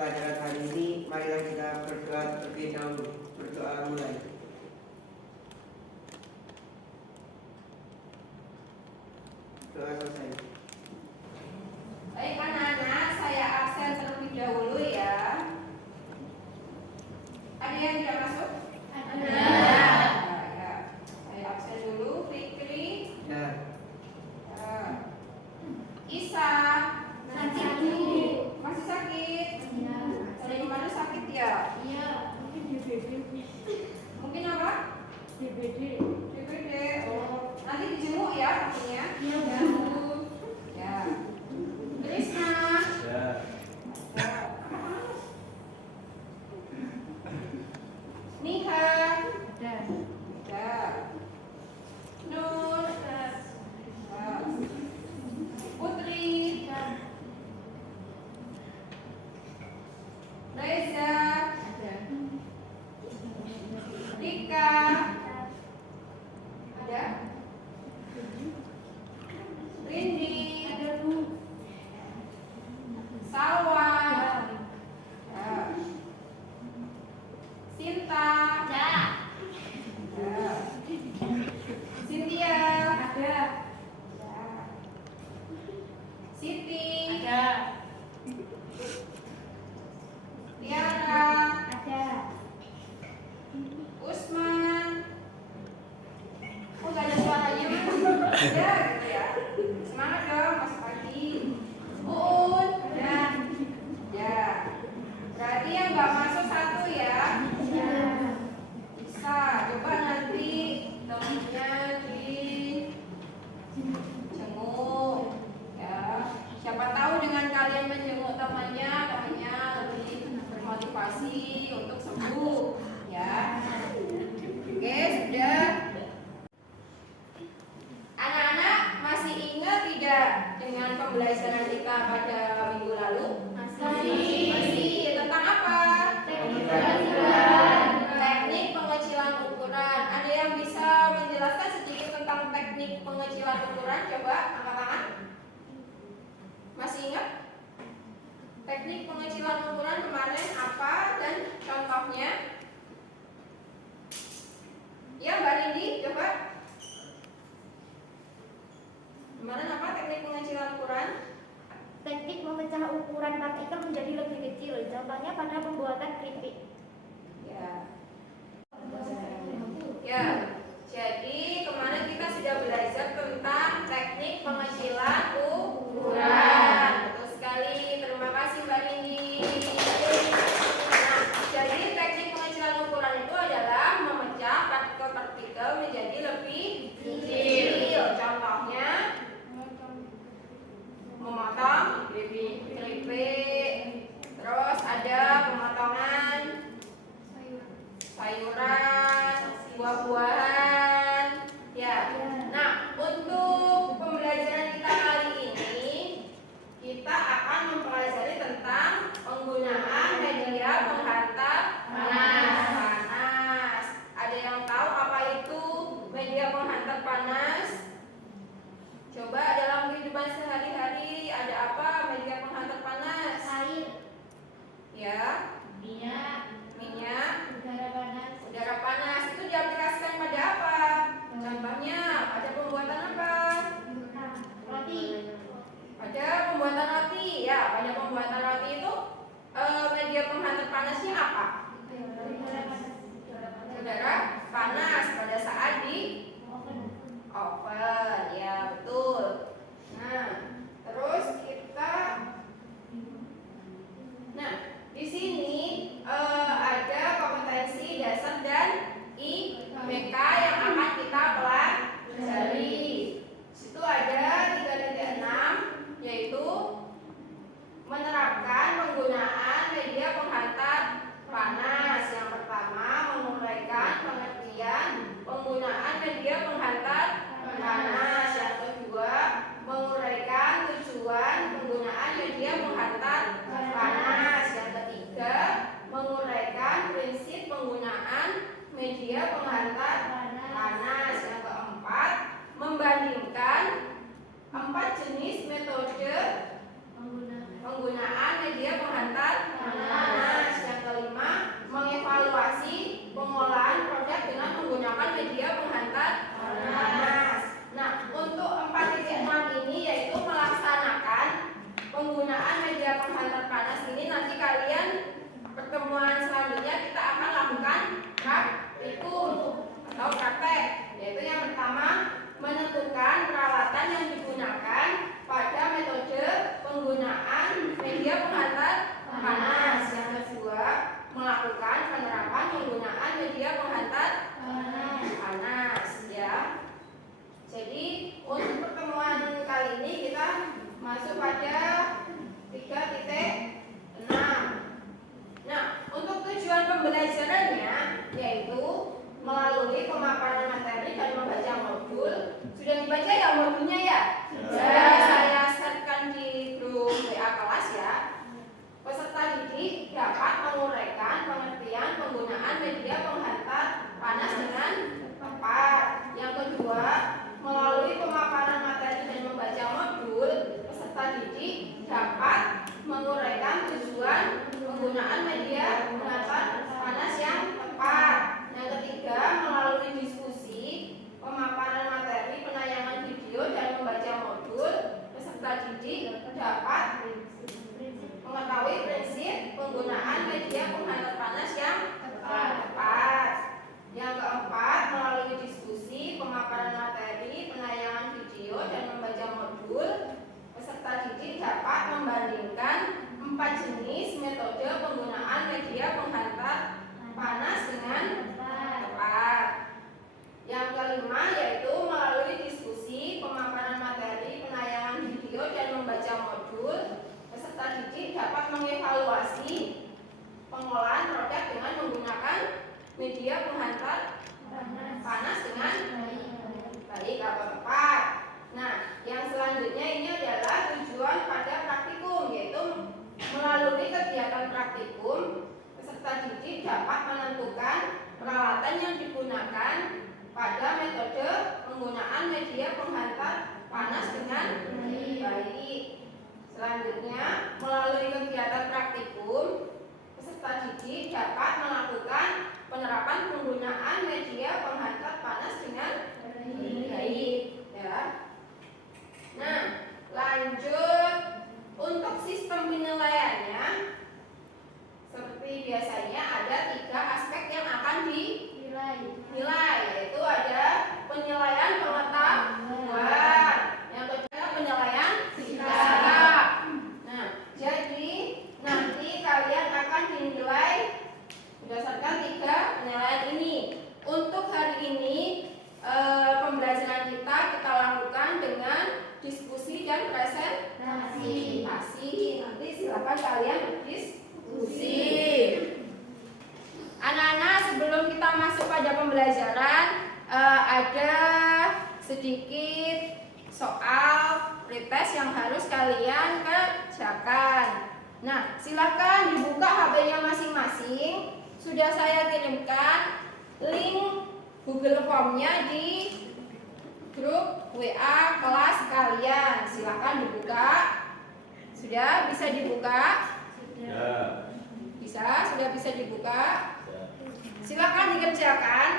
pelajaran hari ini, marilah kita berdoa terlebih dahulu. Berdoa mulai. Doa selesai. Baik anak-anak, saya absen terlebih dahulu ya. Ada yang tidak masuk? Ada. Ya. Saya absen dulu. Fikri. Ya. Isa. Sakit. Masih sakit? Iya. Dari kemarin sakit ya? Iya, mungkin DBD. Mungkin apa? DBD. DBD. Oh, nanti dijemuk ya kakinya? Iya, Ya. Ya. Krisna. Ya. Nika. Ada. Ya. Nur. Ya. Putri. Reza. Ada. Rika. Ada. Rindi. Ada Bu. Salwa. Ya. Sinta. Ada. Ya. Cynthia. Ada. Ya. Siti. Ada. Tiara. Ada. Usman. Kok gak ada suaranya mas? Ya gitu ya. Semangat dong mas pagi. Uun. Ada. Ya. Berarti yang gak masuk satu ya. Ada. Bisa. Coba nanti temennya di jenguk. Ya. Siapa tahu dengan kalian menjenguk temannya lebih bermotivasi untuk sembuh. Ya. Oke, sudah. Anak-anak masih ingat tidak dengan pembelajaran kita pada minggu lalu? Masih. Tentang apa? Teknik pengecilan ukuran. Ada yang bisa menjelaskan sedikit tentang teknik pengecilan ukuran? Coba angkat tangan. Masih ingat? Teknik pengecilan ukuran kemarin apa dan contohnya? Ya, Mbak Rindi, coba. Kemarin apa teknik pengecilan ukuran? Teknik memecah ukuran partikel menjadi lebih kecil, contohnya pada pembuatan keripik. Ya. Ya. Jadi kemarin kita sudah belajar tentang teknik pengecilan ukuran. Betul sekali. Terima kasih Mbak Rindi. Nah, jadi teknik pengecilan ukuran itu adalah memecah partikel-partikel menjadi lebih kecil. Contohnya memotong keripik, penggunaan media penghantar panas yang tepat. Yang ketiga, melalui diskusi, pemaparan materi, penayangan video, dan membaca modul, peserta didik dapat mengetahui prinsip penggunaan media penghantar panas yang tepat. Yang keempat, melalui diskusi, pemaparan materi, penayangan video, dan membaca modul, peserta didik dapat membandingkan 4 jenis metode penggunaan media penghantar panas dengan tepat. Yang kelima yaitu melalui diskusi, pemaparan materi, penayangan video, dan membaca modul, peserta didik dapat mengevaluasi pengolahan produk dengan menggunakan media penghantar panas dengan baik atau tepat. Nah, yang selanjutnya ini adalah tujuan pada praktikum, yaitu melalui kegiatan praktikum, peserta didik dapat menentukan peralatan yang digunakan pada metode penggunaan media penghantar panas dengan baik. Selanjutnya, melalui kegiatan praktikum, peserta didik dapat melakukan penerapan penggunaan media penghantar panas dengan baik. Ya. Nah, lanjut untuk sistem penilaiannya. Seperti biasanya ada 3 aspek yang akan dinilai, yaitu ada penilaian pengetahuan, yang kedua penilaian sikap. Nah, jadi nanti kalian akan dinilai berdasarkan 3 penilaian ini. Untuk hari ini pembelajaran kita lakukan dengan diskusi dan presentasi. Nanti silakan kalian berdiskusi. Anak-anak, sebelum kita masuk pada pembelajaran, ada sedikit soal pretest yang harus kalian kerjakan. Nah, silakan dibuka HP-nya masing-masing. Sudah saya kirimkan link Google Form-nya di grup WA kelas kalian. Silakan dibuka. Sudah bisa dibuka? Sudah bisa dibuka? Silakan dikerjakan.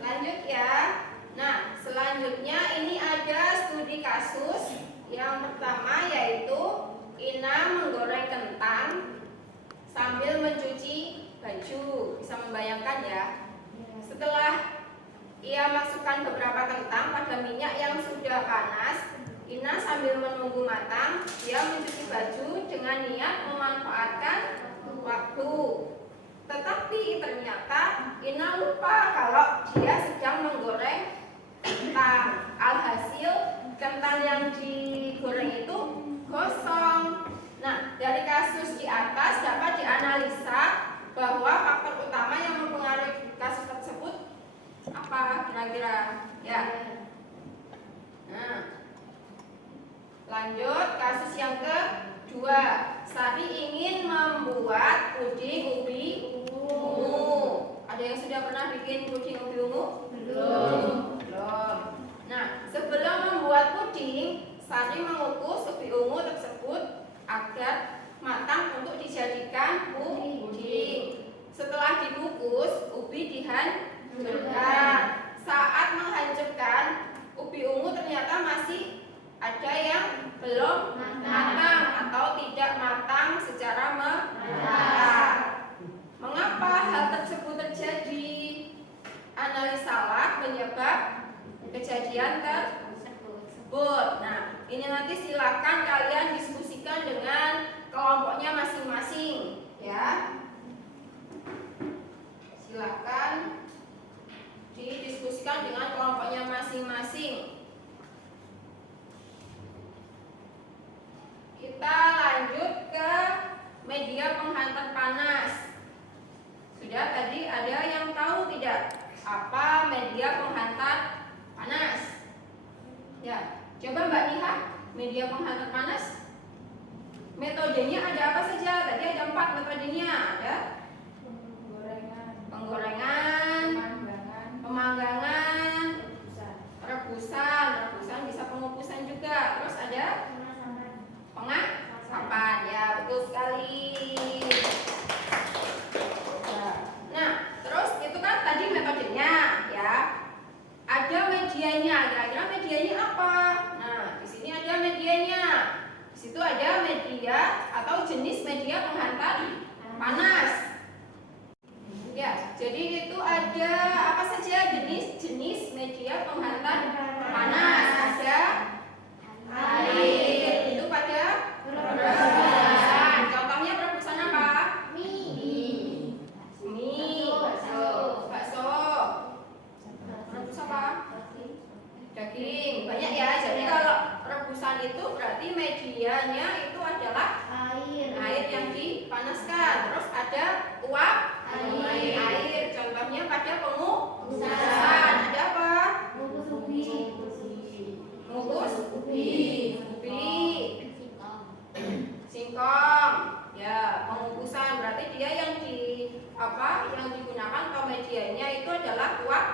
Lanjut ya. Nah, selanjutnya ini ada studi kasus. Yang pertama yaitu Ina menggoreng kentang sambil mencuci baju. Bisa membayangkan ya. Setelah ia masukkan beberapa kentang pada minyak yang sudah panas, Ina sambil menunggu matang, dia mencuci baju dengan niat memanfaatkan waktu. Tetapi ternyata Ina lupa kalau dia sedang menggoreng kentang. Alhasil kentang yang digoreng itu gosong. Nah, dari kasus di atas dapat dianalisa bahwa faktor utama yang mempengaruhi kasus tersebut apa kira-kira? Ya. Nah, lanjut kasus yang kedua. Sari ingin membuat puding ubi ungu. Ada yang sudah pernah bikin puding ubi ungu? Belum. Nah, sebelum membuat puding, Sari mengukus ubi ungu tersebut agar matang untuk dijadikan puding. Setelah dikukus, ubi dihancurkan. Saat menghancurkan, ubi ungu ternyata masih ada yang belum matang atau tidak matang secara merata. Mengapa hal tersebut terjadi? Analisalah penyebab kejadian tersebut. Nah, ini nanti silakan kalian diskusikan dengan kelompoknya masing-masing, ya. Silakan didiskusikan dengan kelompoknya masing-masing. Kita lanjut ke media media penghantar panas? Metodenya ada apa saja? Tadi ada 4 metodenya. Ada penggorengan, pemanggangan, rebusan bisa pengukusan juga. Terus ada pengasapan. Ya, betul sekali. Nah, terus itu kan tadi metodenya, ya. Ada medianya. Kira-kira medianya apa? Nah, di sini ada medianya. Di situ ada media atau jenis media penghantar panas. Ya, jadi itu ada apa saja jenis media penghantar panas? Ada air. Itu pada perebusan. Contohnya perebusan apa? Mie, bakso. Rebus apa? Daging. Banyak ya. Jadi kalau rebusan itu berarti medianya itu adalah air yang dipanaskan. Terus ada uap air. Contohnya pada pengukusan. Ada apa? Mengukus ubi, singkong. Ya, pengukusan berarti dia yang digunakan atau medianya itu adalah uap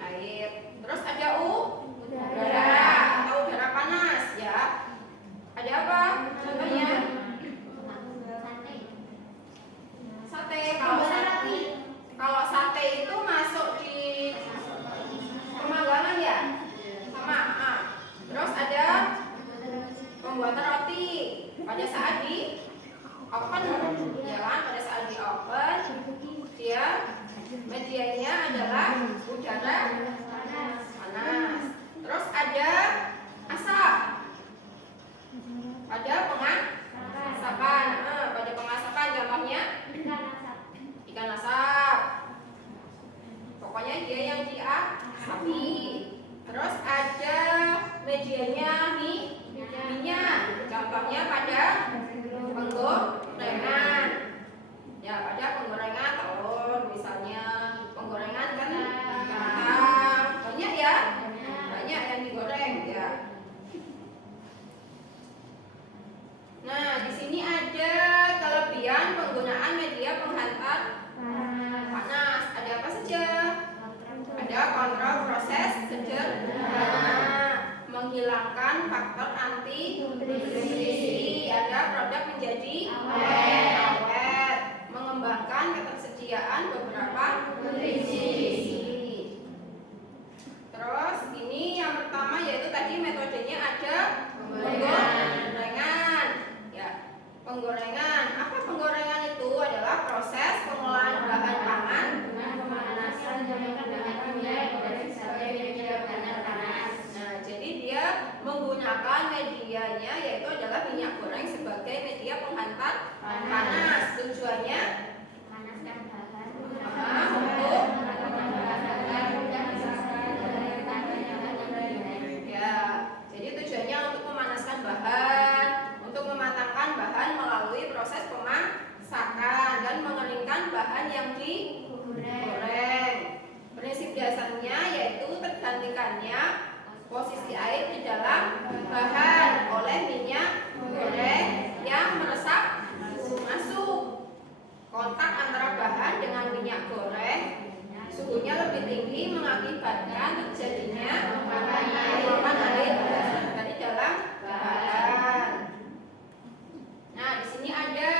air. Terus ada udara atau udara panas, ya. Ada apa? Contohnya sate. Kalau sate itu masuk di pemanggangan ya, sama. Terus ada pembuatan roti pada saat di oven, ya kan? Pada saat di oven, dia medianya adalah udara panas. Terus ada asap pada pengasapan. Pada pengasapan contohnya ikan asap. Pokoknya dia yang diasapi. Terus ada medianya minyak. Contohnya pada penggorengan. Ya, pada penggorengan telur misalnya. Penggorengan kan kentang. Banyak ya? Banyak yang digoreng ya. Nah, di sini ada kelebihan penggunaan media penghantar panas. Ada apa saja? Ada kontrol proses sederhana, menghilangkan faktor anti nutrisi, ada produk menjadi awet, mengembangkan ketersediaan beberapa nutrisi. Terus ini yang pertama yaitu tadi metodenya ada penggorengan. Ya, penggorengan. Apa penggorengan itu? Adalah proses pengolahan bahan pangan dengan pemanasan Nah, jadi dia menggunakan medianya yaitu adalah minyak goreng sebagai media penghantar panas. Tujuannya jadi tujuannya untuk memanaskan bahan, untuk mematangkan bahan melalui proses pemasakan dan mengeringkan bahan yang digoreng. Prinsip dasarnya yaitu tergantikannya posisi air di dalam bahan oleh minyak goreng yang meresap masuk. Kontak antara bahan dengan minyak goreng suhunya lebih tinggi mengakibatkan terjadinya luapan air dari dalam bahan. Nah, di sini ada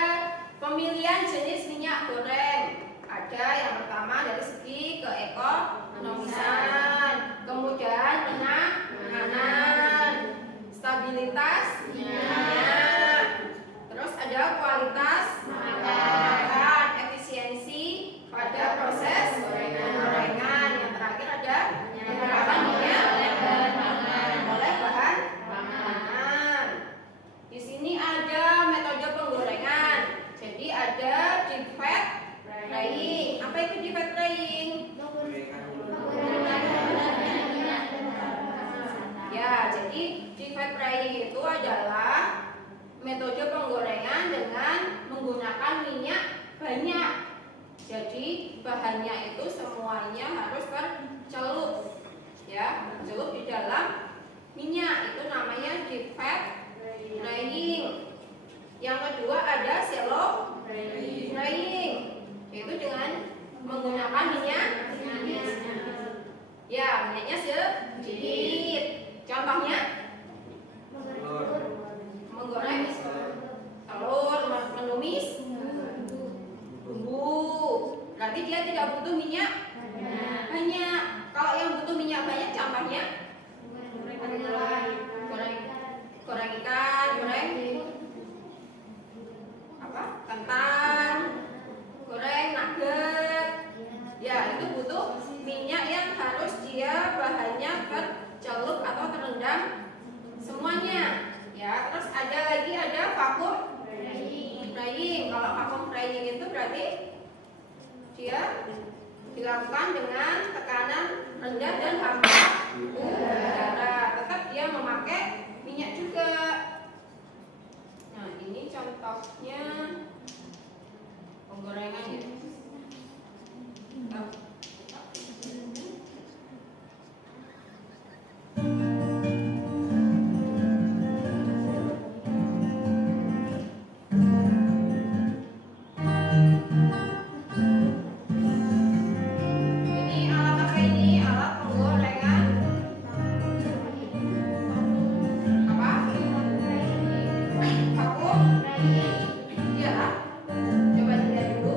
pemilihan jenis minyak goreng. Ada yang pertama dari segi keekonomisan, kemudahan penanganan, stabilitas minyak, terus ada kualitas makan, efisiensi pada proses penggorengan. Yang terakhir ada penyerapan minyak oleh bahan pangan. Di sini ada metode penggorengan. Jadi ada deep fat frying. Apa itu deep fat frying? Ya, jadi deep fat frying itu adalah metode penggorengan dengan menggunakan minyak banyak. Jadi bahannya itu semuanya harus tercelup, ya, tercelup di dalam minyak, itu namanya deep fat drying. Yang kedua ada shallow drying, yaitu dengan menggunakan minyak. Ya, minyaknya sedikit. Contohnya menggoreng telur, menumis bumbu. Berarti dia tidak butuh minyak banyak. Kalau yang butuh minyak banyak, contohnya goreng ikan, goreng apa? Kentang, goreng nugget. Ya, itu butuh minyak yang harus dia bahannya tercelup atau terendam semuanya. Ya, terus ada vakum drying. Kalau vakum drying itu berarti dia dilakukan dengan tekanan rendah dan hamba udara. Tetap dia memakai minyak juga. Nah, ini contohnya penggorengan ya. Ini alat apa ini? Alat penggorengan apa? Vakum? Iya. Coba dilihat dulu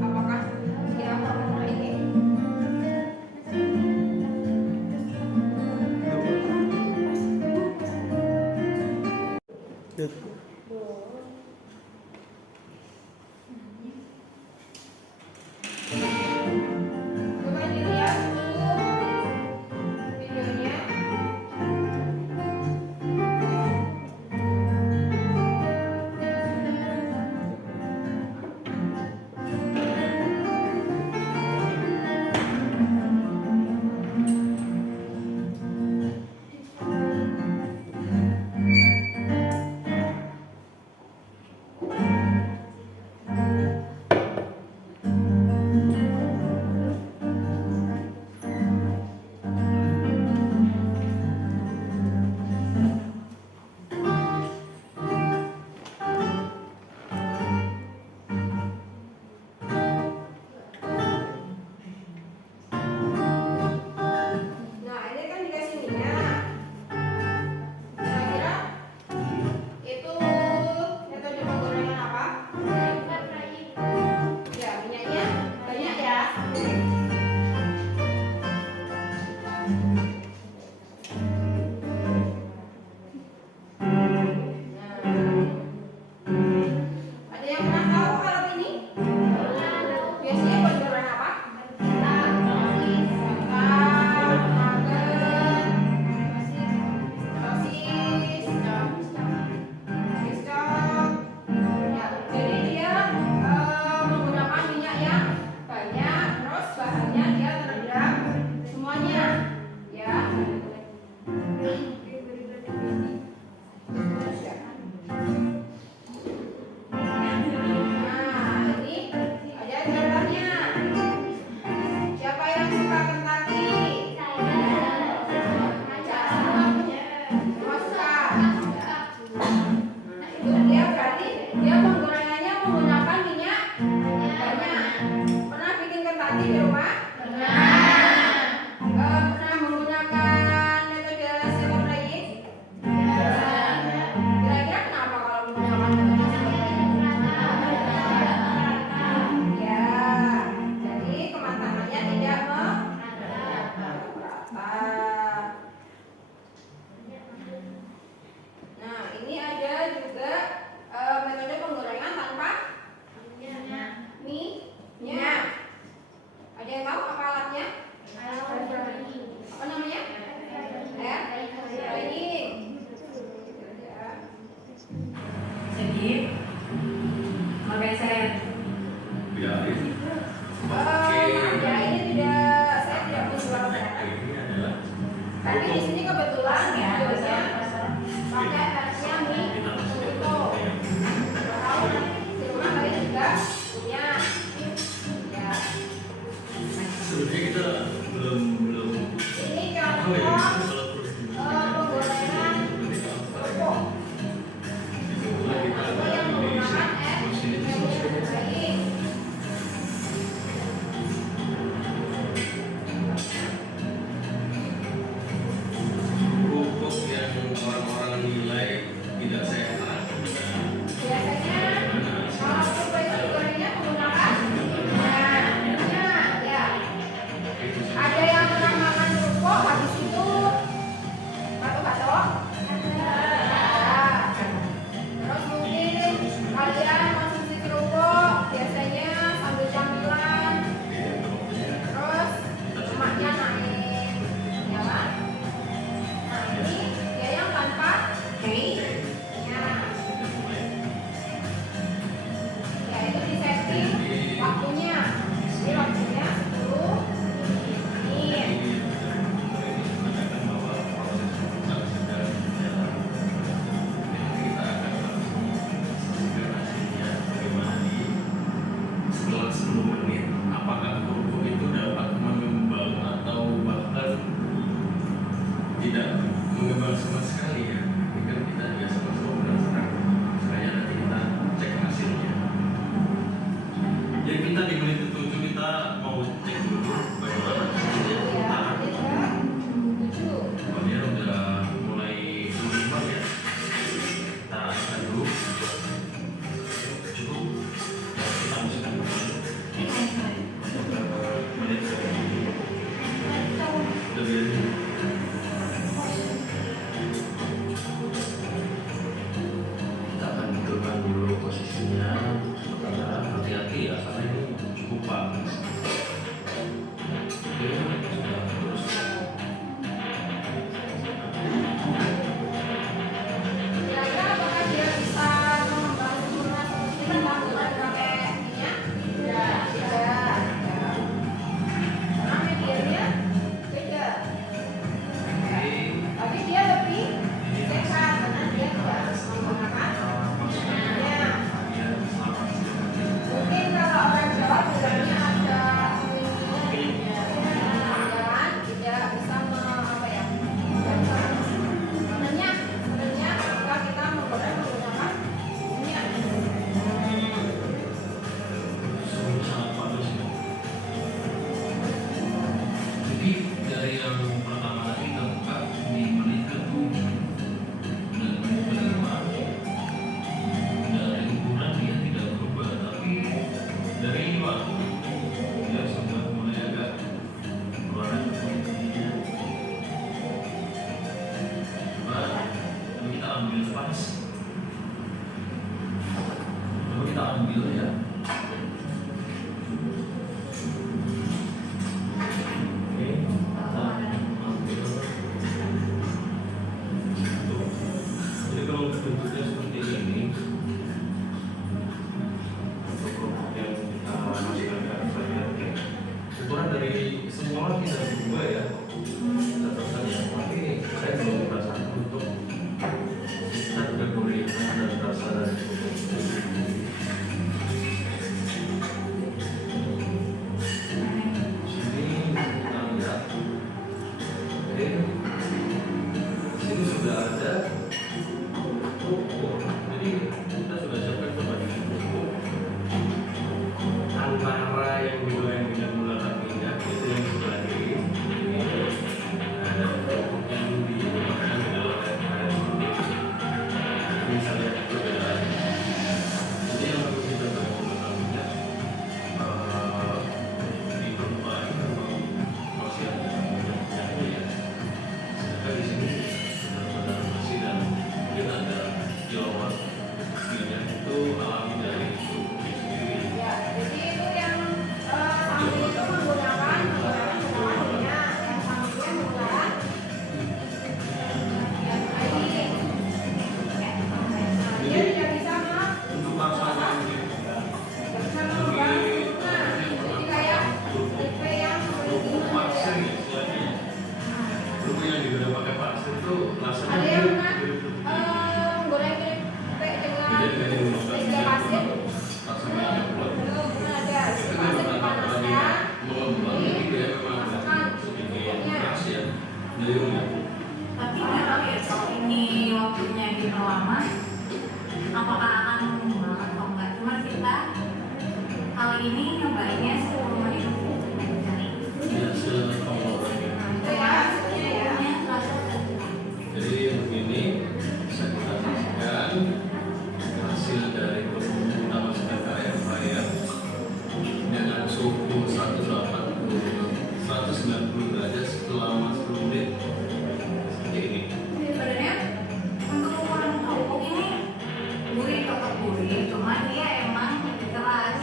apakah dia vakum ini. Coba dilihat dulu videonya. Nah, ini kan dikasih minyak. Kira-kira itu metode penggorengan apa? Ya, minyaknya banyak ya. Nah, ada yang pernah tahu alat ini? Biasanya buat goreng apa? Kentang, nugget, sosis, piscok. Ya, jadi dia menggunakan minyak yang banyak, terus bahannya dia terendam semuanya. Ya. Nah, ini ada contohnya. Siapa yang suka Kentucky? Semua suka. Nah, itu dia berarti dia penggorengannya menggunakan minyak banyak. Pernah bikin Kentucky di rumah? Pernah menggunakan metode shallow drying? Kira-kira kenapa kalau menggunakan metode shallow drying? Ya, jadi kematangannya tidak merata. Nah, ini ada juga metode penggorengan tanpa minyak. Ada yang tahu apa alatnya? Apa namanya? Air drying. Ya. Jadi, makanya saya Ya, ini saya tidak punya suara data. Tapi di sini kebetulan videonya pakai versinya Mi Itu. Tahu di rumah kalian juga punya. Ya. Sebelumnya kita belum Ini tahu ya contoh kalau terus penggorengan mau cek dulu bagaimana hasilnya. Nah, oh, dia udah mulai berimbang ya. Kita aduk cukup. Kita masukkan beberapa menit. Udah biarin. Kita akan betulkan dulu posisinya. Sementara hati-hati ya, karena ini cukup panas. Oke, sudah terus. Kira-kira apakah dia bisa mengembang sempurna seperti tampilan pakai minyak? Tidak. Karena medianya beda. Tapi dia lebih sehat karena dia tidak menggunakan minyak. Mungkin kalau orang Jawa bilangnya ada dan tidak bisa sebenarnya maka kita menggoreng menggunakan minyak. Suhunya sangat panas ya. Jadi dari yang pertama tadi kita buka di menit ke-7 dan menit ke-5 dari ukuran dia tidak berubah, tapi dari waktu dia sudah mulai agak keluaran kuning-kuningnya. Coba kita ambil pas. Coba kita ambil ya. Oke, kita ambil. Jadi kalau bentuknya seperti ini, untuk kerupuk yang kita masukkan ke air fryer, ukuran dari semua tidak berubah ya. Tetap saja, tapi saya belum merasakan untuk kategori dan rasa dari kerupuk. Sini kita lihat, oke, sini sudah ada kerupuk. Jadi kita sudah siapkan sebagai kerupuk. Antara yang digoreng dengan menggunakan minyak itu yang sebelah kiri. Ini ada kerupuk yang dimakan di dalam air fryer seperti ini. Ini bisa lihat perbedaannya. Jadi yang harus kita menggunakan minyak di permukaan atau masih ada minyaknya ya. Sedangkan di sini benar-benar bersih dan mungkin ada kilauan minyak itu alami dari kerupuk itu sendiri. Ya, jadi itu yang sambil itu menggunakan minyak, yang sambilnya menggunakan yang air. Nah, dia tidak bisa Untuk rasanya ini mengembang sempurna. Jadi kayak tempe yang kerupuk memiliki pasir ya istilahnya. Kerupuk yang digoreng pakai pasir itu rasanya ada yang pernah mirip-mirip menggoreng tempe dengan Tidak dengan menggunakan meja minyak pasir. itu rasanya agak kuat. Belum ada. Itu Pasir memang antara dipanaskan. minyak mengembang, jadi dia memang sedikit keras ya. Dayungnya. Tapi nggak tahu ya kalau ini waktunya diperlama, apakah akan mengembang atau enggak. Cuma kita kali ini nyobainnya 10 menit. Ya, sepengalaman. Itu ya hasilnya ya. Jadi begini bisa kita saksikan hasil dari kerupuk kita masukkan ke air fryer dengan suhu 190 derajat selama 10 menit seperti ini. Sebenarnya untuk ukuran kerupuk ini gurih tetap gurih, cuma dia emang lebih keras.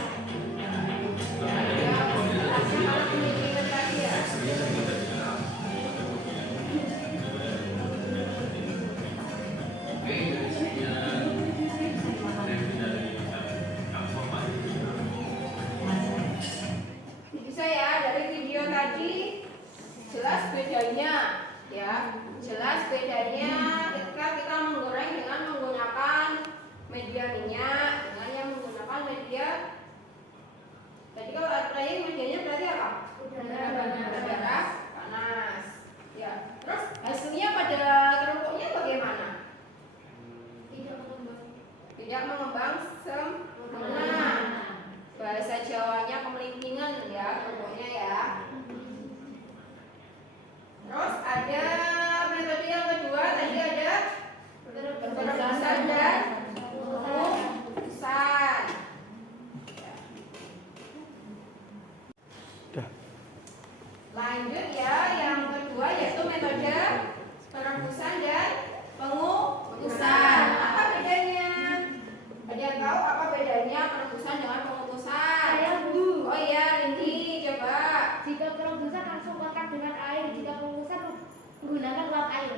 Lanjut ya, yang kedua yaitu metode perebusan dan pengukusan. Apa bedanya? Ada yang tahu apa bedanya perebusan dengan pengukusan? Saya Bu. Oh iya, Rindi coba. Jika perebusan langsung kontak dengan air, jika pengukusan menggunakan uap air.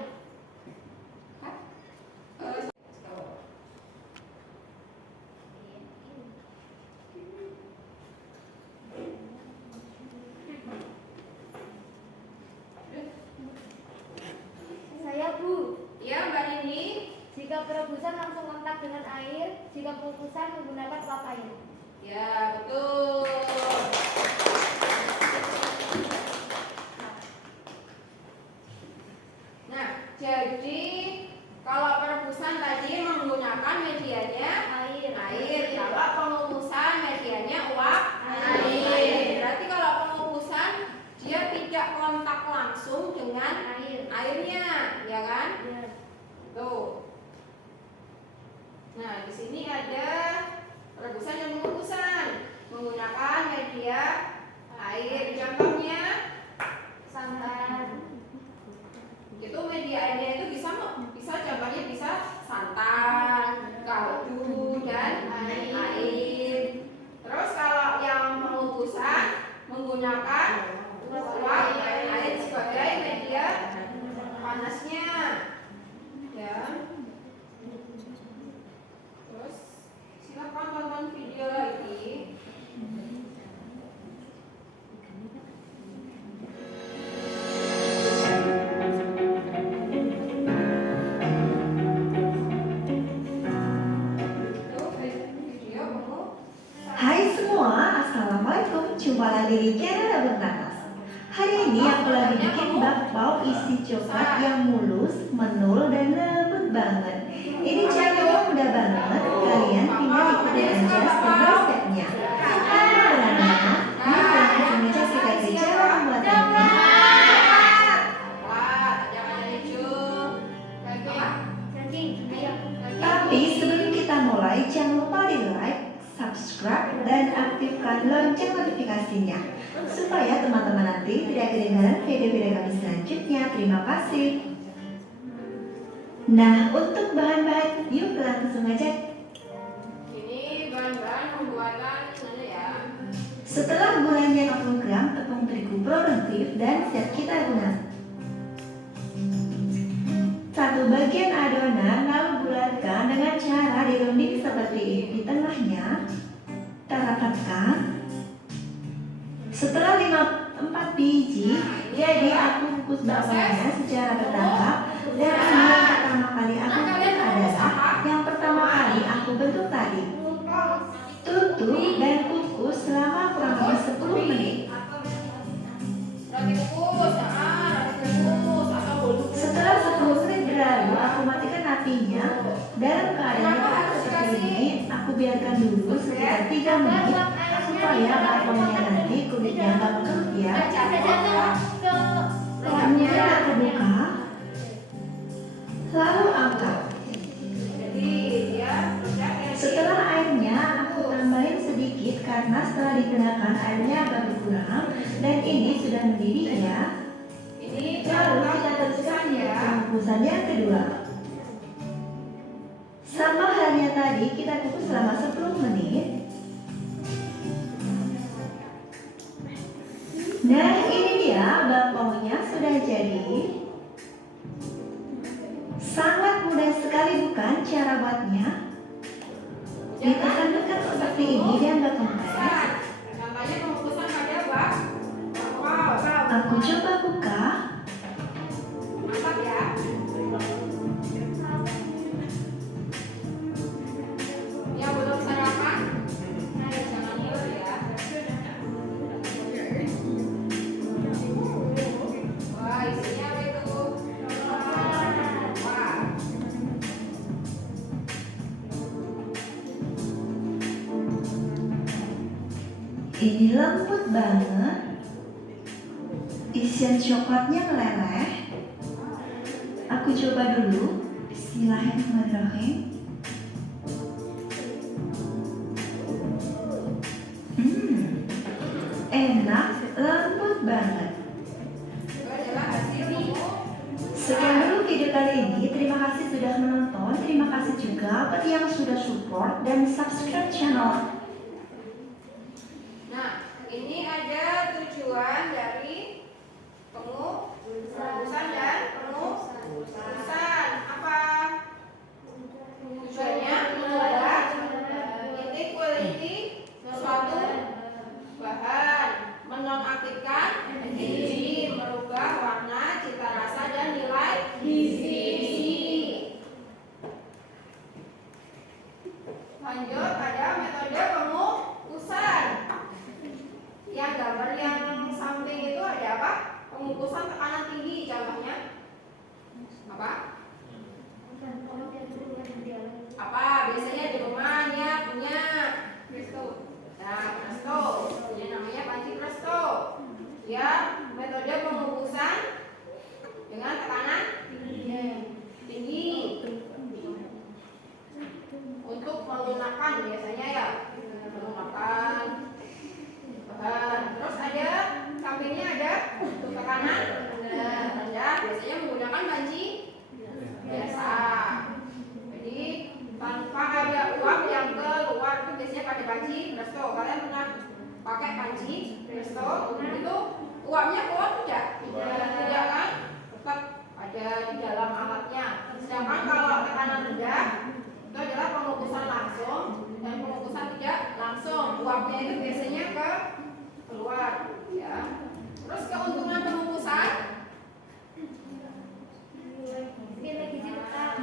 Saya Bu. Ya, Mbak Rindi. Jika perebusan langsung kontak dengan air, jika pengukusan menggunakan uap air. Ya, betul. Nah, jadi kalau perebusan tadi menggunakan medianya air. Kalau pengukusan medianya uap air. Berarti kalau pengukusan dia tidak kontak langsung dengan airnya, ya kan? Ya. Tuh. Nah, di sini ada perebusan dan pengukusan menggunakan media air. Contohnya Santan. itu media airnya itu bisa contohnya bisa santan, kaldu dan air. Terus kalau yang pengukusan menggunakan uap air sebagai media panasnya. Ya. Terus silakan tonton video lagi. Hai semua, Assalamualaikum. Jumpa lagi di channel Abang Nanas. Hari ini aku lagi bikin bakpao isi coklat yang mulus, menul, dan lembut banget. Ini caranya mudah banget, kalian tinggal ikutin aja step by stepnya. Karena benar-benar, yuk langsung aja kita ke cara pembuatannya. Tapi sebelum kita mulai, jangan lupa di like, subscribe, dan aktifkan lonceng notifikasinya supaya teman-teman nanti tidak ketinggalan video-video kami selanjutnya. Terima kasih. Nah, untuk bahan-bahan, yuk langsung aja. Ini bahan-bahan pembuatan mana ya? Setelah gulanya 60 gram tepung terigu produktif dan siap kita gunakan. Satu bagian adonan lalu bulatkan dengan cara dirunding seperti ini. Di tengahnya kita rapatkan. Setelah 4 biji, jadi aku kukus bawahnya secara bertahap. Dan ini yang pertama kali aku bentuk adalah yang pertama kali aku bentuk tadi. Tutup dan kukus selama kurang lebih 10 menit. Roti kukus, roti kukus atau bolu. Setelah 10 menit berlalu, aku matikan apinya. Dalam keadaan seperti ini, aku biarkan dulu sekitar 3 menit supaya bakpaunya nanti kulitnya nggak mengkerut ya. Kemudian aku buka, lalu angkat. Setelah airnya aku tambahin sedikit karena setelah digunakan airnya agak berkurang dan ini sudah mendidih ya. Lalu kita teruskan ya pengukusan yang kedua. Sama halnya tadi, kita kukus selama 10 menit. Nah, ini dia bakpaunya sudah jadi. Sangat mudah sekali bukan cara buatnya? Ditekan-tekan seperti ini dia nggak kempes. Contohnya pengukusan pada bakpao. Aku coba buka. Mantap ya. Yang belum sarapan, jangan dulu ya. Wah, isinya apa itu? Wah. Ini lembut banget. Isian coklatnya meleleh. Aku coba dulu. Bismillahirrahmanirrahim. Enak, support dan subscribe channel. Nah, ini ada tujuan dari pengukusan dan pengukusan. Apa tujuannya? Mengubah integrity suatu bahan, menonaktifkan gizi, merubah warna, cita rasa dan nilai gizi. Lanjut pada metode pengukusan. Yang gambar yang samping itu ada apa? Pengukusan tekanan tinggi contohnya. Apa? Apa? Biasanya di rumahnya punya presto. Nah, presto. Ini namanya panci presto. Ya, metode pengukusan dengan tekanan tinggi. Untuk melunakkan biasanya ya, melunakkan bahan. Terus ada sampingnya ada untuk tekanan rendah, biasanya menggunakan panci biasa. Jadi tanpa ada uap yang keluar itu biasanya pakai panci presto. Kalian pernah pakai panci presto? Itu uapnya keluar tidak? Tidak kan? Tetap ada di dalam alatnya. Sedangkan kalau tekanan rendah itu adalah pengukusan langsung dan pengukusan tidak langsung. Uapnya itu biasanya keluar, ya. Terus keuntungan pengukusan, Nilai gizi tetap.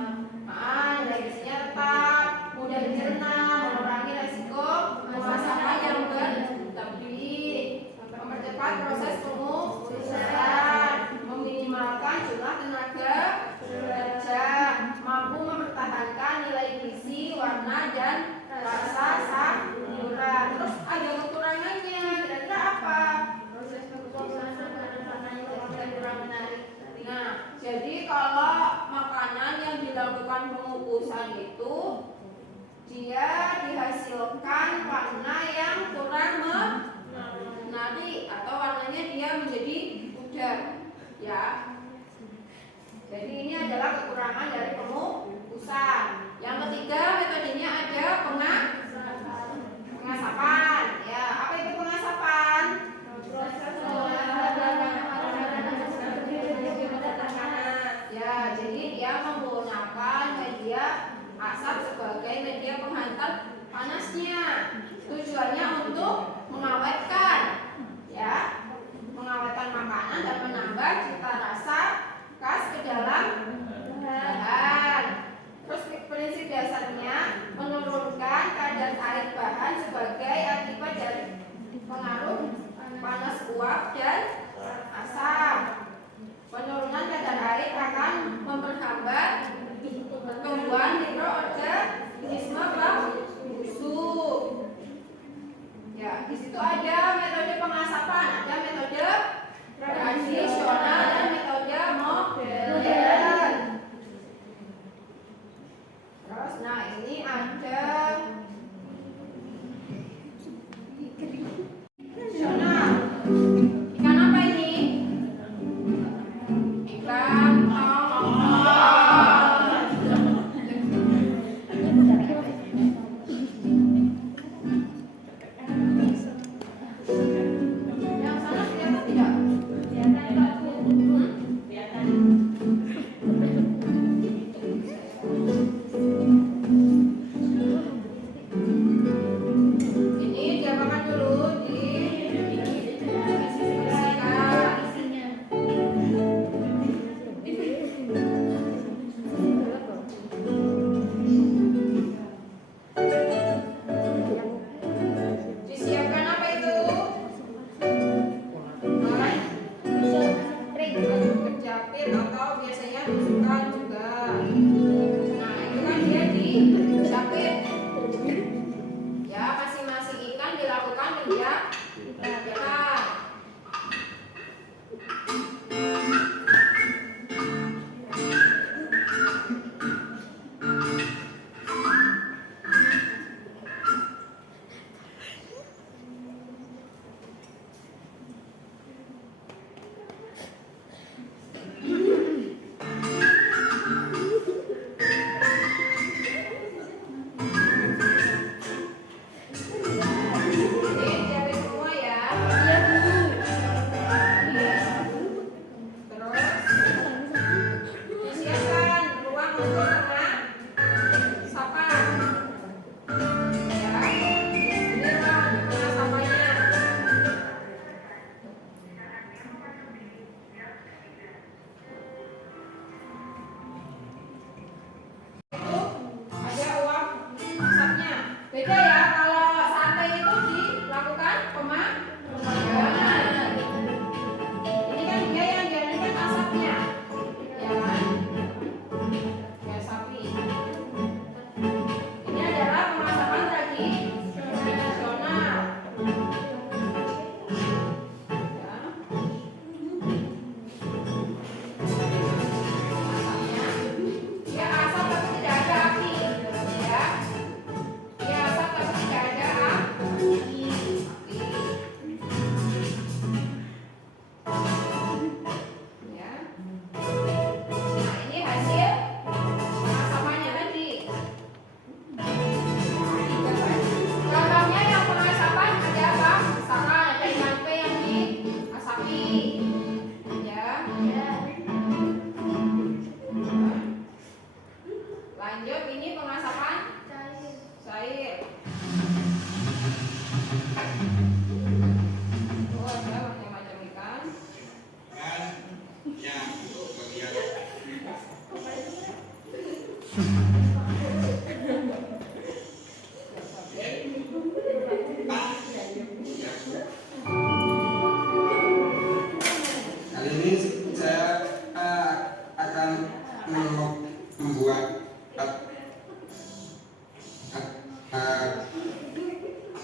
nilai gizinya tetap, mudah dicerna, mengurangi resiko pemasakan yang berlebih, mempercepat proses pengukusan, meminimalkan jumlah tenaga kerja, mampu mempertahankan nilai gizi, warna dan rasa sayuran. Terus ada kekurangannya, kira-kira apa? Proses pengukusan kurang menarik. Nah, jadi kalau makanan yang dilakukan pengukusan itu dia dihasilkan warna yang kurang menarik atau warnanya dia menjadi pudar, ya. Jadi ini adalah kekurangan dari pengukusan. Yang ketiga, metodenya ada pengasapan. Ya, apa itu pengasapan? Ya, jadi dia menggunakan media asap sebagai media penghantar panasnya. Tujuannya untuk mengawetkan, ya, mengawetkan makanan dan menambah cita rasa khas ke dalam bahan. Terus prinsip dasarnya menurunkan kadar air bahan sebagai akibat dari pengaruh panas uap dan asap. Penurunan kadar air akan memperhambat pertumbuhan mikroorganisme busuk. Ya, di situ ada metode pengasapan, ada metode tradisional dan metode modern. Terus, nah ini ada tradisional. Ikan apa ini? Ikan tongkol.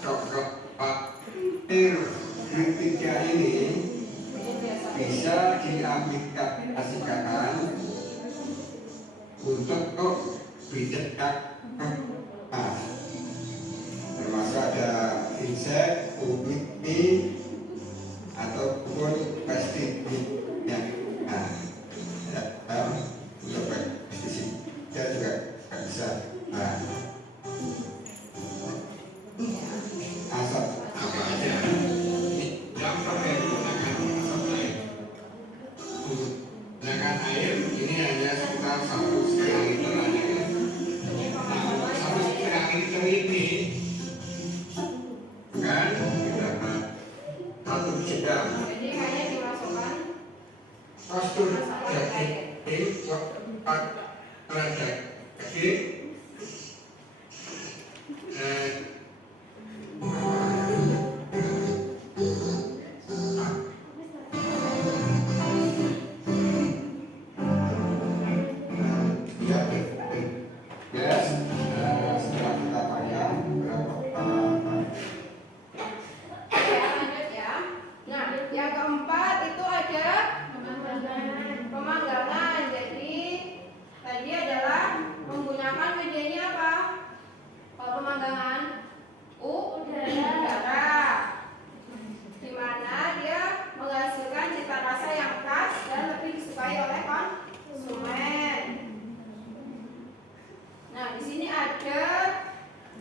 coklat tiga ini bisa diaplikasikan untuk bidang termasuk ada insek, umbi, ataupun pestisida. Untuk pestisida juga bisa. Asap apa aja? Dampak yang menggunakan asap air. Menggunakan air ini hanya sekitar 1,5 liter aja. Nah, 1,5 liter ini kan kita satu jam. Jadi hanya dimasukkan Postur jadi cepat terjadi. lanjut ya. Nah, yang keempat itu ada pemanggangan. Jadi tadi adalah menggunakan medianya apa? Kalau pemanggangan udara, di mana dia menghasilkan cita rasa yang khas dan lebih disukai oleh konsumen. Nah, di sini ada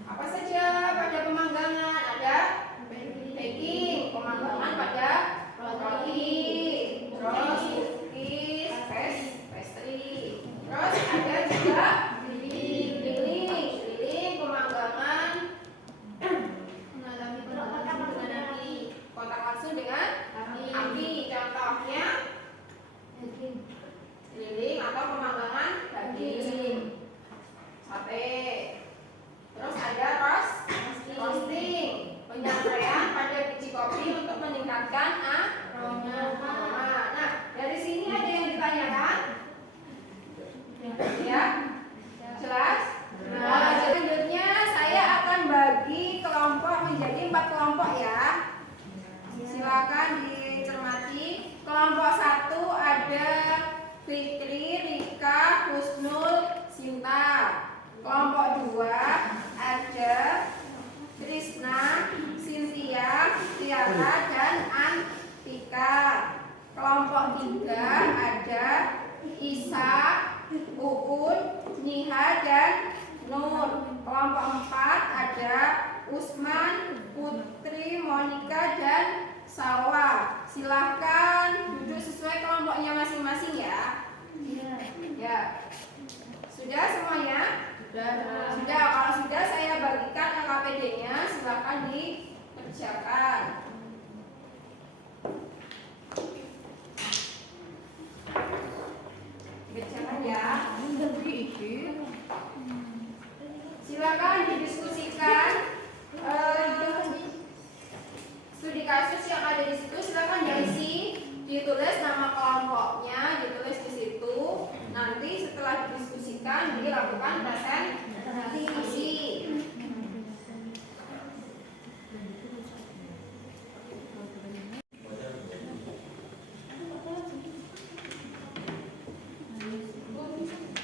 apa saja pada pemanggangan? Ada baking, pemanggangan pada roti, terus cookies, pastry. Terus ada juga grilling, pemanggangan kontak langsung dengan api. Contohnya grilling atau pemanggangan daging, sate. Terus ada roasting, penyampaian pada biji kopi untuk meningkatkan aroma. Nah, dari sini ada yang ditanyakan? Ya, jelas? Nah, selanjutnya saya akan bagi kelompok menjadi 4 kelompok ya. Silakan dicermati. Kelompok 1 ada Fikri, Rika, Husnul, Sinta. Kelompok 2 ada Krisna, Cynthia, Tiara, dan Antika. Kelompok 3 ada Isa, Uun, Niha, dan Nur. Kelompok 4 ada Usman, Putri, Monica, dan Salwa. Silahkan duduk sesuai kelompoknya masing-masing ya. Ya. Sudah semuanya? Sudah. Kalau sudah, saya bagikan LKPD-nya. Silakan dikerjakan. Kerjakan ya. Silakan didiskusikan studi kasus yang ada di situ. Silakan diisi, ditulis nama kelompoknya, ditulis di situ. Nanti setelah didiskusikan dilakukan presentasi.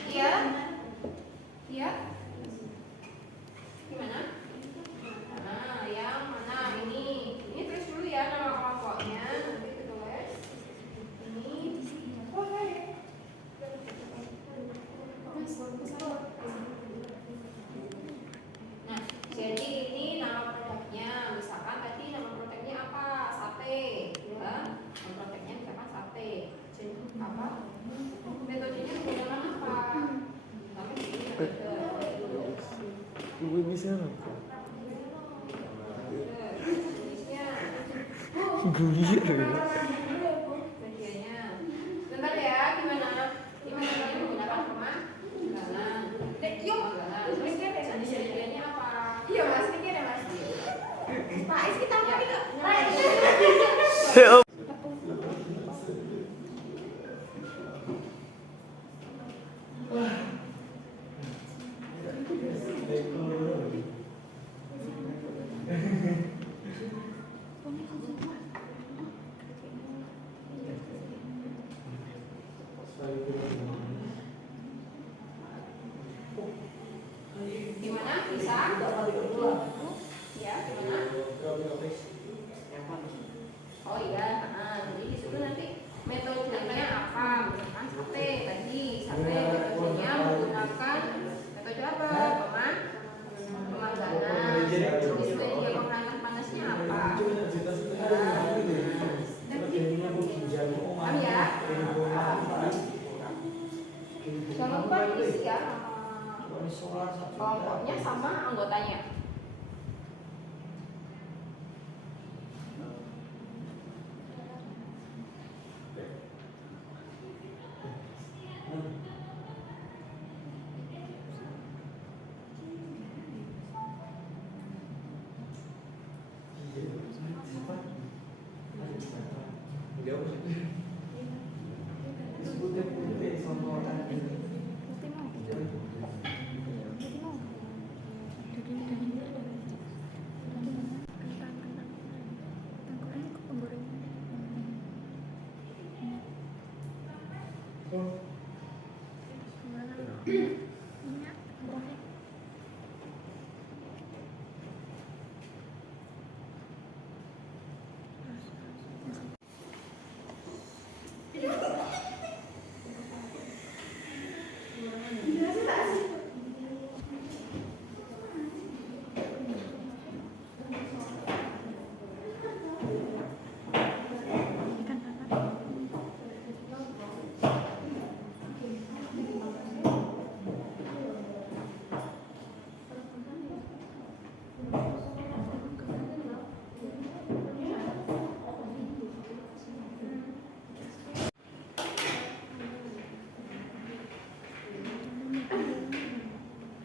Iya? Iya? Gimana? Nah, yang mana ini? Ini tulis dulu ya nama kelompoknya. Nanti ditulis. Ini. Nah, jadi ini nama produknya. Misalkan tadi nama produknya apa? Sate, ya. Nama produknya misalkan sate. Jadi apa? Metodenya menggunakan apa? Tapi ini Gue bisa Gulir bagiannya. Bentar ya, gimana? Gimana caranya menggunakan pemanggangan? Yuk, bagiannya apa? Iya mas, mikir ya mas. Pak, kita mau nggak?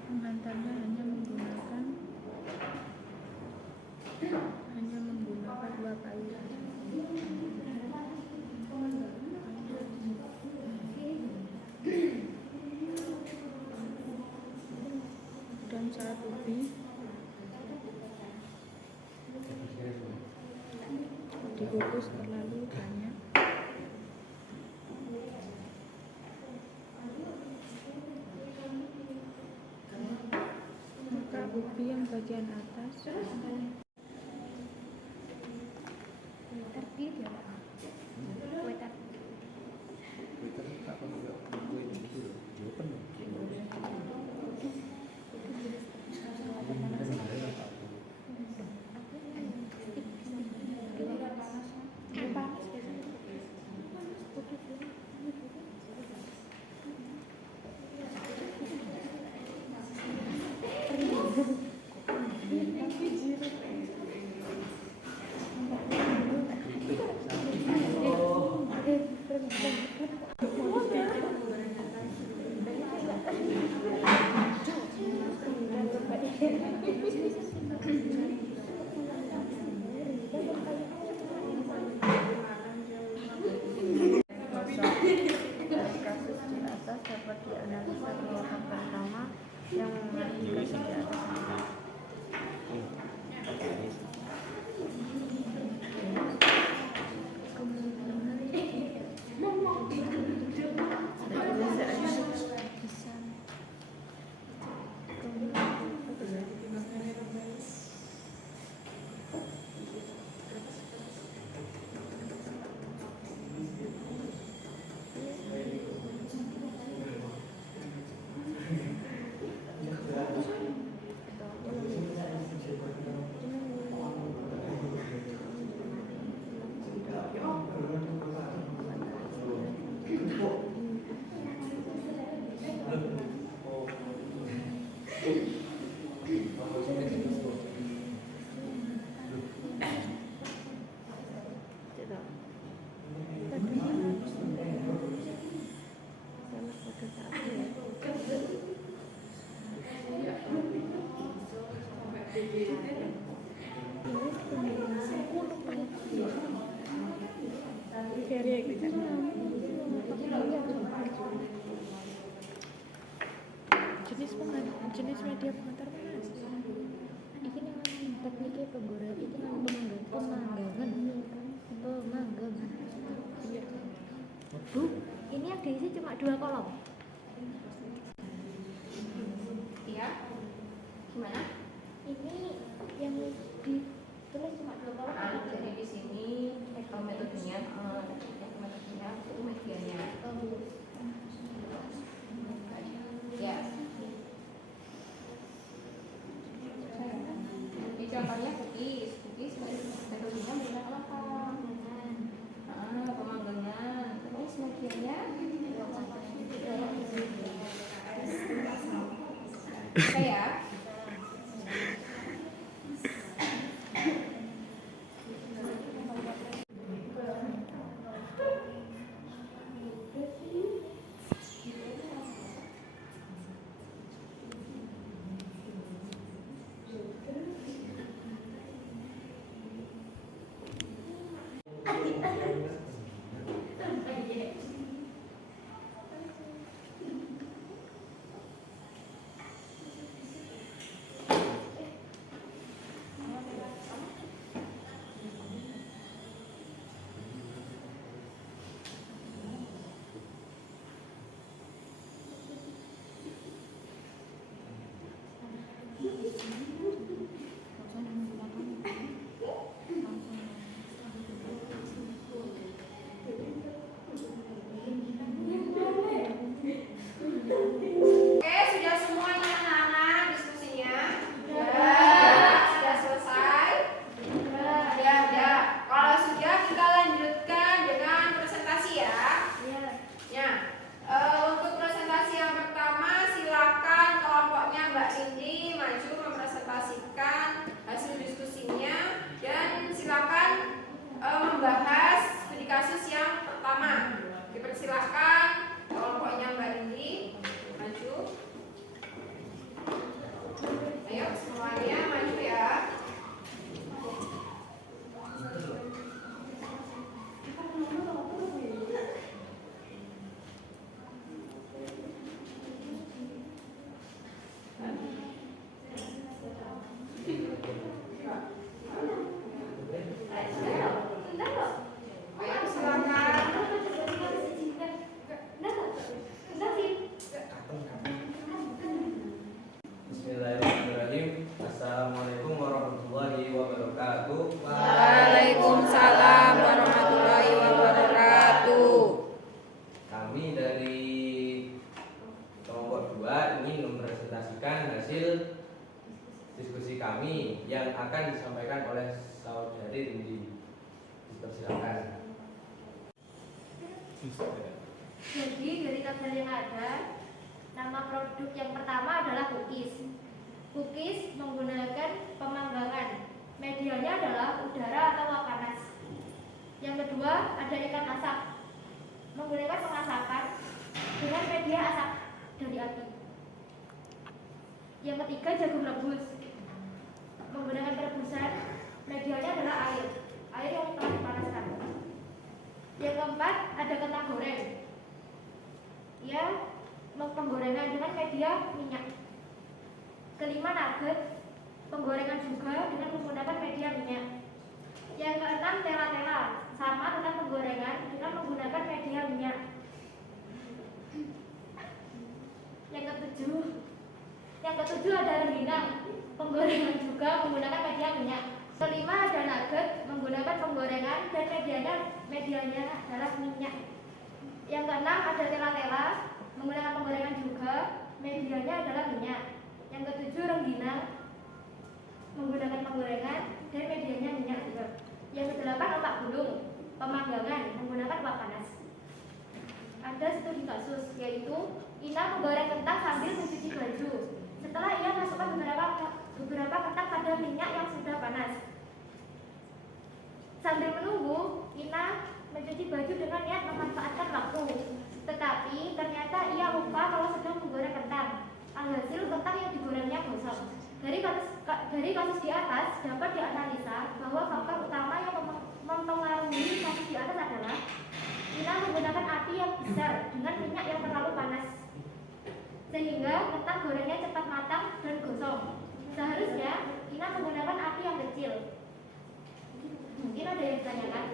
Pengantarnya hanya menggunakan dua kayu dan saat ubi dikukus terlalu banyak, maka ubi yang bagian atas Terdiri ya, Pak. Kue terdiri. Dari kasus di atas dapat dianalisa kelompok pertama yang memiliki kasus di atas. Jenis media pengantar mana? Iki namanya tekniknya penggoreng, itu namanya pemanggangan. Iya. Bu, ini yang diisi cuma 2 kolom. Iya. Gimana? Ini yang ditulis cuma 2 kolom. Jadi di sini kalau metodenya, itu medianya. Ya. Ini contohnya cookies metodenya menggunakan apa? Pemanggangan. Terus medianya oke ya. dipersilakan. Jadi dari tabel yang ada, nama produk yang pertama adalah cookies. Cookies menggunakan pemanggangan. Medianya adalah udara atau uap panas. Yang kedua ada ikan asap, menggunakan pengasapan dengan media asap dari api. Yang ketiga jagung rebus, menggunakan perebusan. Medianya adalah air yang telah dipanaskan. Yang keempat ada kentang goreng, ya penggorengan dengan media minyak. Kelima nugget, penggorengan juga dengan menggunakan media minyak. Yang keenam tela-tela, sama dengan penggorengan dengan menggunakan media minyak. Yang ketujuh ada rengginang, penggorengan juga menggunakan media minyak. Kelima ada nugget, menggunakan penggorengan dan medianya adalah minyak. Yang keenam ada tela-tela, menggunakan penggorengan juga, medianya adalah minyak. Yang ketujuh rengginang, menggunakan penggorengan dan medianya minyak juga. Yang kedelapan opak gulung, pemanggangan menggunakan uap panas. Ada studi kasus, yaitu Ina menggoreng kentang sambil mencuci baju. Setelah ia masukkan beberapa kentang pada minyak yang sudah panas. Sambil menunggu, Ina mencuci baju dengan niat memanfaatkan waktu. Tetapi ternyata ia lupa kalau sedang menggoreng kentang. Alhasil kentang yang digorengnya gosong. Dari kasus di atas dapat dianalisa bahwa faktor utama yang mempengaruhi kasus di atas adalah Ina menggunakan api yang besar dengan minyak yang terlalu panas, sehingga kentang gorengnya cepat matang dan gosong. Seharusnya Ina menggunakan api yang kecil. Mungkin ada yang ditanyakan?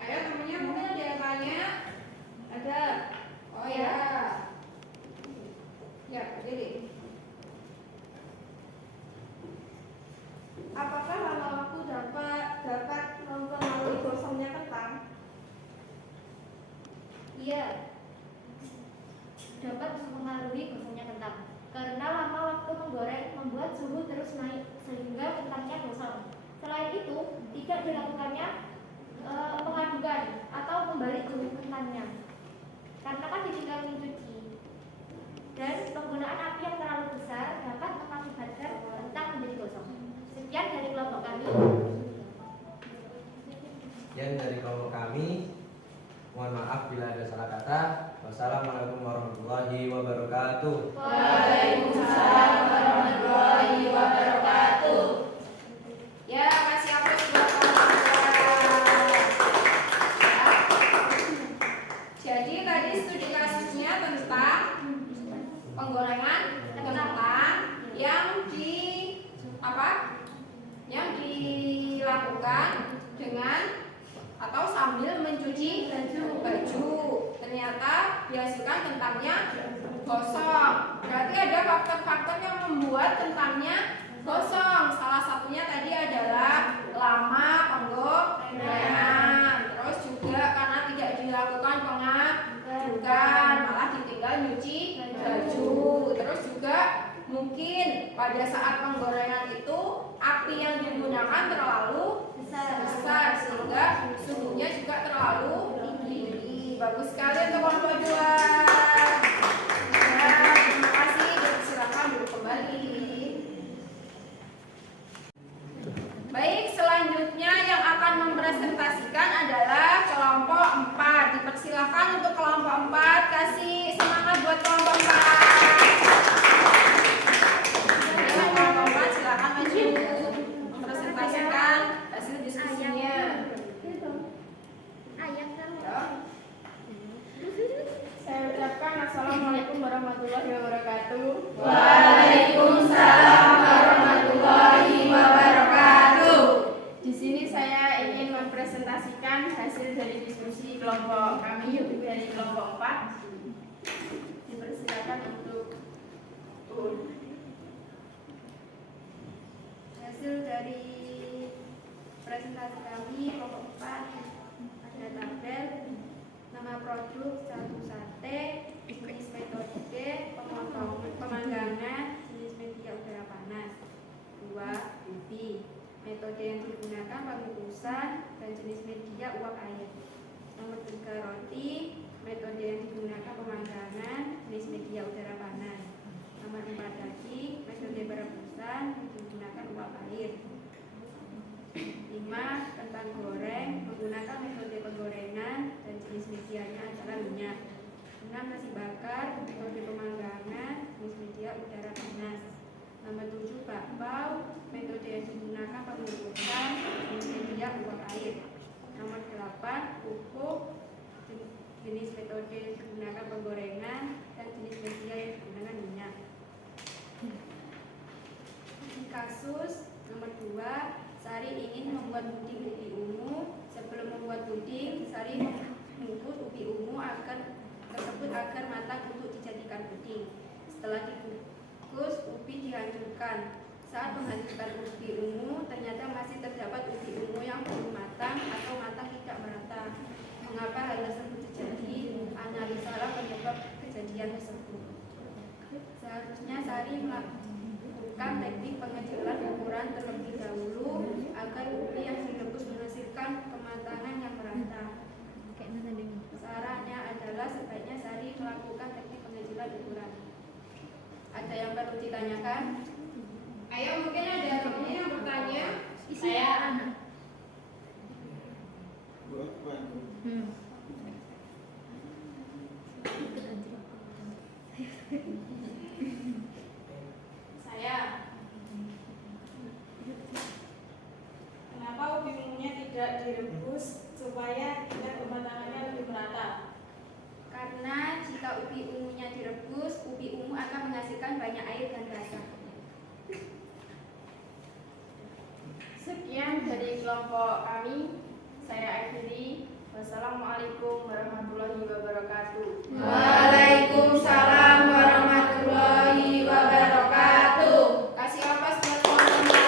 Ayo temennya mungkin ada yang tanya? Ada? Oh ya. Ya, jadi apakah lama waktu dapat mempengaruhi gosongnya kentang? Iya, dapat mempengaruhi gosongnya kentang. Karena lama waktu menggoreng membuat suhu terus naik sehingga kentangnya gosong. Selain itu, tidak dilakukannya pengadukan atau membalik suhu kentangnya, karena kan ditinggal mencuci. Dan penggunaan api yang terlalu besar dapat mengakibatkan kentang menjadi gosong. Sekian dari kelompok kami. Sekian dari kelompok kami. Mohon maaf bila ada salah kata. Wassalamualaikum warahmatullahi wabarakatuh. Waalaikumsalam warahmatullahi wabarakatuh. Ya, kasih aplaus buat kawan-kawan. Jadi tadi studi kasusnya tentang penggorengan kentang yang dilakukan dengan atau sambil mencuci baju. Ternyata dihasilkan kentangnya gosong. Berarti ada faktor-faktor yang membuat kentangnya gosong. Salah satunya tadi adalah lama penggorengan. Terus juga karena tidak dilakukan pengadukan, malah ditinggal nyuci baju. Terus juga mungkin pada saat penggorengan itu api yang digunakan terlalu besar sehingga suhunya juga terlalu tinggi. Bagus sekali untuk kelompok 2. Ya, terima kasih dan silakan duduk kembali. Baik, selanjutnya yang akan mempresentasikan adalah kelompok 4. Dipersilakan untuk kelompok 4, kasih semangat buat kelompok 4. Ya, kelompok 4 silakan maju mempresentasikan hasil diskusinya. Saya ucapkan assalamualaikum warahmatullahi wabarakatuh. Waalaikumsalam warahmatullahi wabarakatuh. Di sini saya ingin mempresentasikan hasil dari diskusi kelompok kami dari kelompok 4. Dipersilakan untuk Hasil dari presentasi kami kelompok 4 ada tabel nama produk 1 sate, jenis metode pemanggangan, jenis media udara panas. 2 UV, metode yang digunakan menggunakan pengukusan dan jenis media uap air. Nomor 3, roti. Metode yang digunakan pemanggangan, jenis media udara panas. Nomor 4, daging. Metode perebusan digunakan uap air. 5, kentang goreng menggunakan metode penggorengan dan jenis medianya adalah minyak. 6, nasi bakar metode pemanggangan, jenis media udara panas. Nomor 7, bakpao metode yang digunakan pengukusan, jenis media uap air. Nomor 8, pupuk jenis metode yang digunakan penggorengan dan jenis media yang digunakan minyak. Kasus nomor 2, Sari ingin membuat puding ubi ungu. Sebelum membuat puding, Sari mengukus ubi ungu tersebut agar matang untuk dijadikan puding. Setelah dikukus, ubi dihancurkan. Saat menghancurkan ubi ungu, ternyata masih terdapat ubi ungu yang belum matang atau matang tidak merata. Mengapa hal tersebut terjadi? Analisalah penyebab kejadian tersebut. Seharusnya Sari melakukan teknik pengecilan ukuran terlebih dahulu agar ubi yang direbus menghasilkan kematangan yang merata. Sarannya adalah sebaiknya Sari melakukan teknik pengecilan ukuran. Ada yang perlu ditanyakan? Ayo, mungkin ada temennya yang bertanya. Saya. Kenapa ubi ungunya tidak direbus supaya tingkat kematangannya lebih merata? Karena jika ubi ungunya direbus, ubi ungu akan menghasilkan banyak air dan rasa. Sekian dari kelompok kami. Saya akhiri. Wassalamualaikum warahmatullahi wabarakatuh. Waalaikumsalam warahmatullahi wabarakatuh. Kasih aplaus buat teman-teman.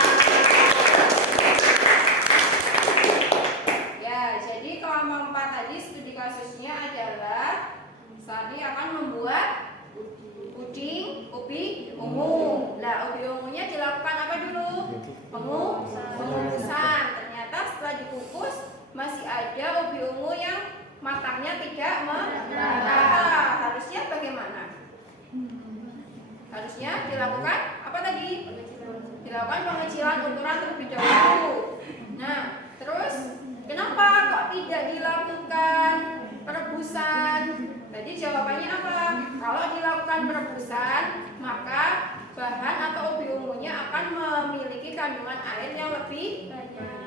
Ya, jadi kelompok 4 tadi studi kasusnya adalah Sari akan membuat puding ubi ungu. Nah, ubi ungunya dilakukan apa dulu? Pengukusan. Ternyata setelah dikukus masih ada ubi ungu yang matangnya tidak merata. Harusnya bagaimana? Harusnya dilakukan apa tadi? Dilakukan pengecilan ukuran terlebih dahulu. Nah, terus kenapa kok tidak dilakukan perebusan? Jadi jawabannya apa? Kalau dilakukan perebusan, maka bahan atau ubi ungunya akan memiliki kandungan air yang lebih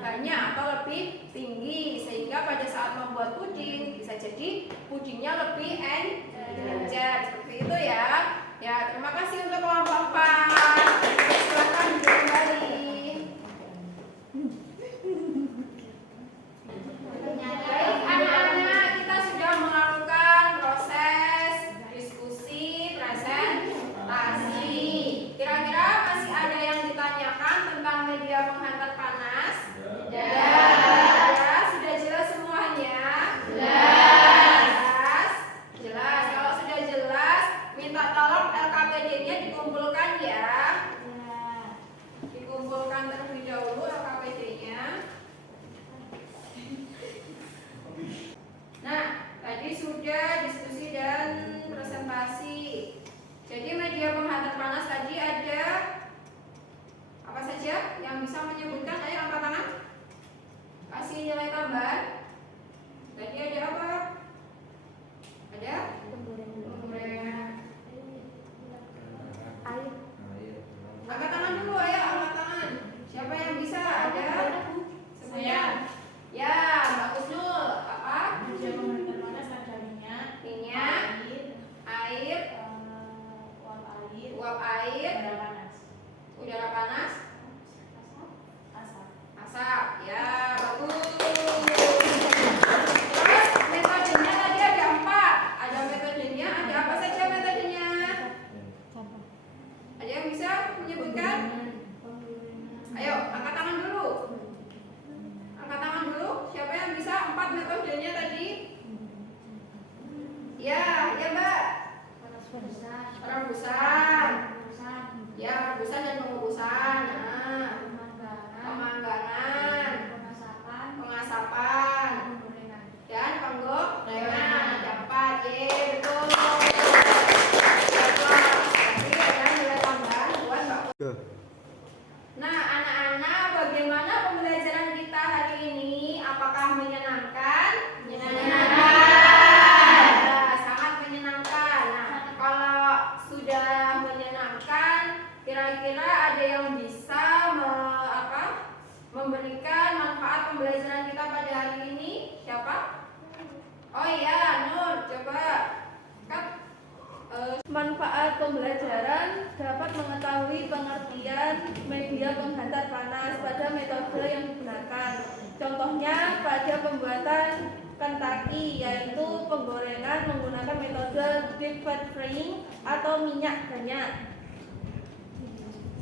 banyak atau lebih tinggi, sehingga pada saat membuat puding bisa jadi pudingnya lebih encer. Seperti itu ya. Ya, terima kasih untuk kelompok 4. Silakan duduk kembali. Baik, anak-anak, kita sudah melakukan proses diskusi, presentasi. Kira-kira masih ada yang ditanyakan tentang media penghantar panas? Ya, sudah jelas semuanya? Jelas. Kalau sudah jelas, minta tolong LKPD-nya dikumpulkan ya. manfaat pembelajaran kita pada hari ini? Siapa? Oh iya, Nur, coba. Manfaat pembelajaran dapat mengetahui pengertian media penghantar panas pada metode yang digunakan. Contohnya pada pembuatan Kentucky, yaitu penggorengan menggunakan metode deep fat frying atau minyak banyak.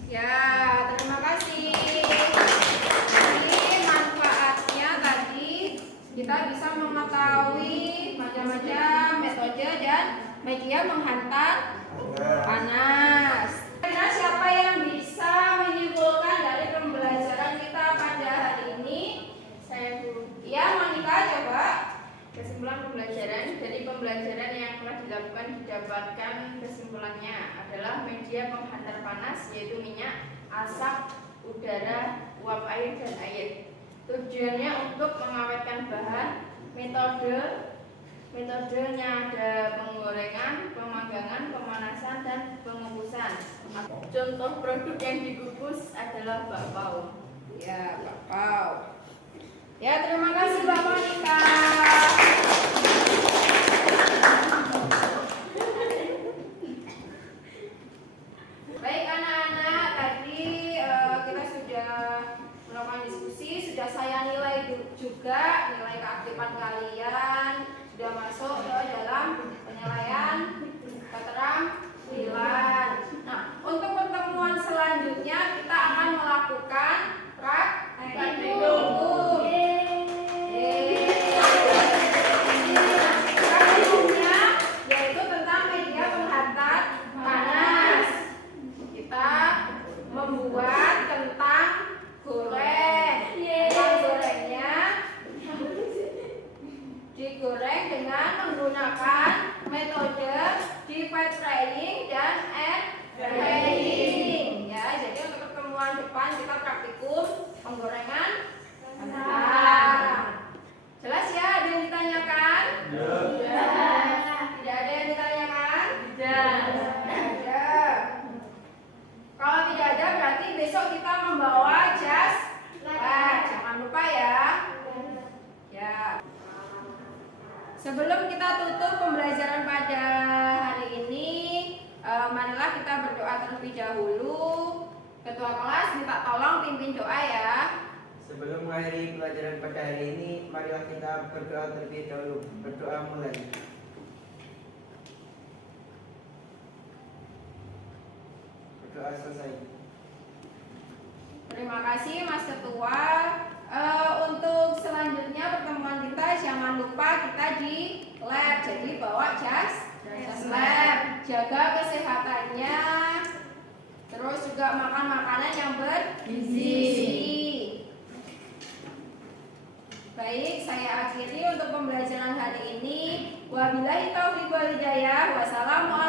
Ya, terima kasih. Jadi manfaatnya tadi kita bisa mengetahui macam-macam metode dan media menghantar panas. Nah, siapa yang bisa menyimpulkan dari pembelajaran kita pada hari ini? Saya Bu. Ya, Monica, coba. Kesimpulan pembelajaran dari pembelajaran yang telah dilakukan didapatkan kesimpulannya adalah media penghantar panas yaitu minyak, asap, udara, uap air dan air. Tujuannya untuk mengawetkan bahan. Metodenya ada penggorengan, pemanggangan, pemanasan dan pengukusan. Contoh produk yang dikukus adalah bakpao. Ya, bakpao. Ya, terima kasih Mbak Monica. Baik anak-anak, tadi kita sudah melakukan diskusi, sudah saya nilai juga nilai keaktifan kalian sudah masuk ke dalam penilaian keterampilan. Nah, untuk pertemuan selanjutnya kita akan melakukan praktikum. Praktikumnya yaitu tentang media penghantar panas. Kita membuat kentang goreng. Kentang gorengnya digoreng dengan menggunakan metode deep fat frying dan air frying. Ya, jadi untuk pertemuan depan kita praktikum penggorengan kentang. Jelas ya? Ada yang ditanyakan? Ya. Tidak ada yang ditanyakan? Tidak ada. Kalau tidak ada berarti besok kita membawa jas lab. Jangan lupa ya. Ya. Sebelum kita tutup pembelajaran pada hari ini, marilah kita berdoa terlebih dahulu. Ketua kelas minta tolong pimpin doa ya. Sebelum mengakhiri pelajaran pada hari ini, marilah kita berdoa terlebih dahulu. Berdoa mulai. Berdoa selesai. Terima kasih Mas Ketua. Untuk selanjutnya pertemuan kita jangan lupa kita di lab. Jadi bawa jas lab, jaga kesehatannya. Terus juga makan makanan yang bergizi. Baik, saya akhiri untuk pembelajaran hari ini. Wabillahi taufiq wal hidayah. Wassalamualaikum